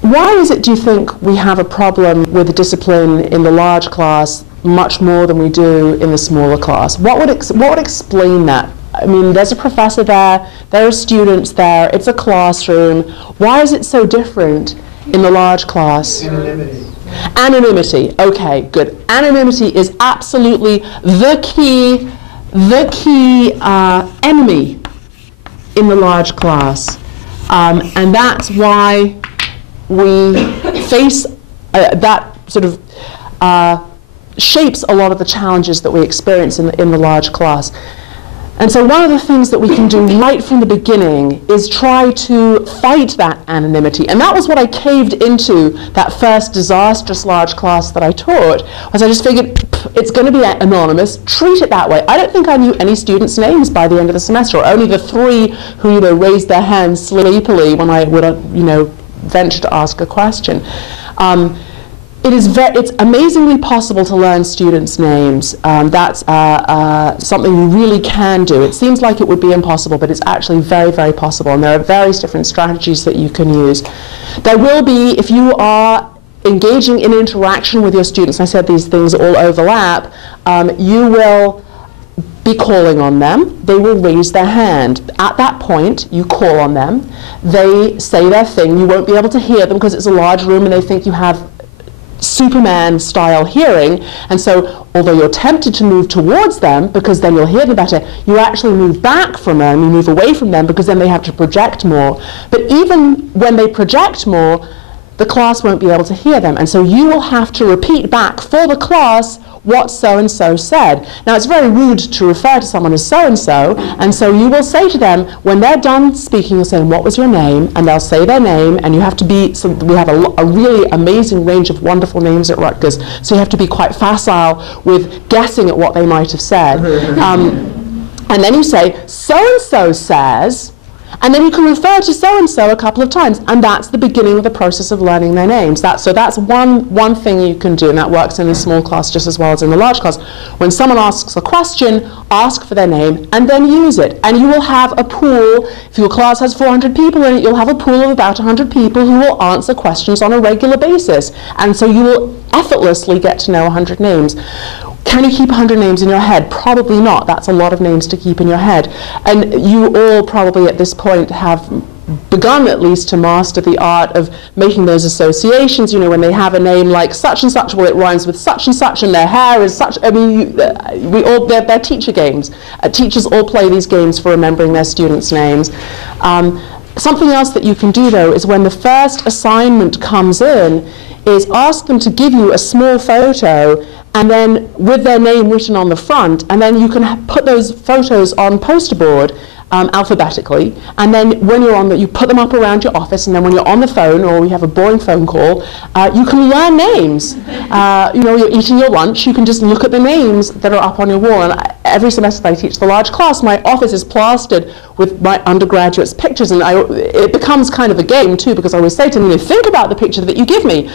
Why is it, do you think, we have a problem with discipline in the large class much more than we do in the smaller class? What would explain that? I mean, there's a professor there, there are students there, it's a classroom. Why is it so different in the large class? Anonymity. Anonymity. Okay, good. Anonymity is absolutely the key enemy in the large class. And that's why we face that sort of shapes a lot of the challenges that we experience in the large class. And so one of the things that we can do right from the beginning is try to fight that anonymity. And that was what I caved into that first disastrous large class that I taught, was I just figured, it's going to be anonymous, treat it that way. I don't think I knew any students' names by the end of the semester, or only the 3 who, raised their hands sleepily when I would, venture to ask a question. It's amazingly possible to learn students' names. That's something you really can do. It seems like it would be impossible, but it's actually very, very possible. And there are various different strategies that you can use. There will be, if you are engaging in interaction with your students, I said these things all overlap, you will be calling on them. They will raise their hand. At that point, you call on them. They say their thing. You won't be able to hear them because it's a large room and they think you have Superman-style hearing, and so although you're tempted to move towards them because then you'll hear them better, you actually move back from them, you move away from them because then they have to project more. But even when they project more, the class won't be able to hear them, and so you will have to repeat back for the class what so-and-so said. Now, it's very rude to refer to someone as so-and-so, and so you will say to them, when they're done speaking, you'll say, what was your name? And they'll say their name, and you have to be, so we have a really amazing range of wonderful names at Rutgers, so you have to be quite facile with guessing at what they might have said. And then you say, so-and-so says, and then you can refer to so-and-so a couple of times, and that's the beginning of the process of learning their names. So that's one thing you can do, and that works in the small class just as well as in the large class. When someone asks a question, ask for their name, and then use it. And you will have a pool. If your class has 400 people in it, you'll have a pool of about 100 people who will answer questions on a regular basis. And so you will effortlessly get to know 100 names. Can you keep 100 names in your head? Probably not. That's a lot of names to keep in your head. And you all probably at this point have begun at least to master the art of making those associations. When they have a name like such and such, well, it rhymes with such and such, and their hair is such. I mean, they're teacher games. Teachers all play these games for remembering their students' names. Something else that you can do, though, is when the first assignment comes in, is ask them to give you a small photo, and then with their name written on the front, and then you can put those photos on poster board alphabetically, and then when you're on you put them up around your office, and then when you're on the phone or we have a boring phone call, you can learn names. You're eating your lunch, you can just look at the names that are up on your wall. And every semester that I teach the large class, my office is plastered with my undergraduates' pictures, and it becomes kind of a game too, because I always say to them, think about the picture that you give me.